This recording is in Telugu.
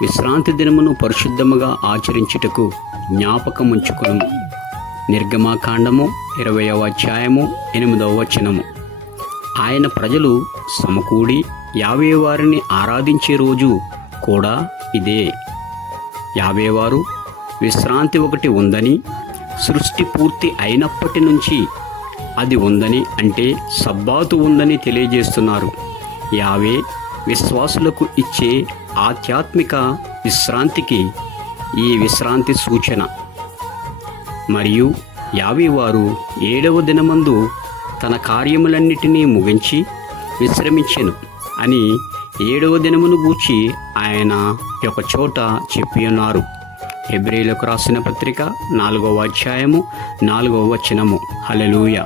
విశ్రాంతి దినమును పరిశుద్ధముగా ఆచరించుటకు జ్ఞాపకముంచుకును నిర్గమాకాండము ఇరవయవ అధ్యాయము ఎనిమిదవ వచనము. ఆయన ప్రజలు సమకూడి యావే వారిని ఆరాధించే రోజు కూడా ఇదే. యావేవారు విశ్రాంతి ఒకటి ఉందని సృష్టి పూర్తి అయినప్పటి నుంచి అది ఉందని అంటే సబ్బాతు ఉందని తెలియజేస్తున్నారు. యావే విశ్వాసులకు ఇచ్చే ఆధ్యాత్మిక విశ్రాంతికి ఈ విశ్రాంతి సూచన. మరియు యావి వారు ఏడవ దినమందు తన కార్యములన్నిటినీ ముగించి విశ్రమించెను అని ఏడవ దినమును గూర్చి ఆయన ఒక చోట చెప్పి ఉన్నారు హెబ్రిలకు రాసిన పత్రిక నాలుగవ అధ్యాయము నాలుగవ వచనము. హలెలూయ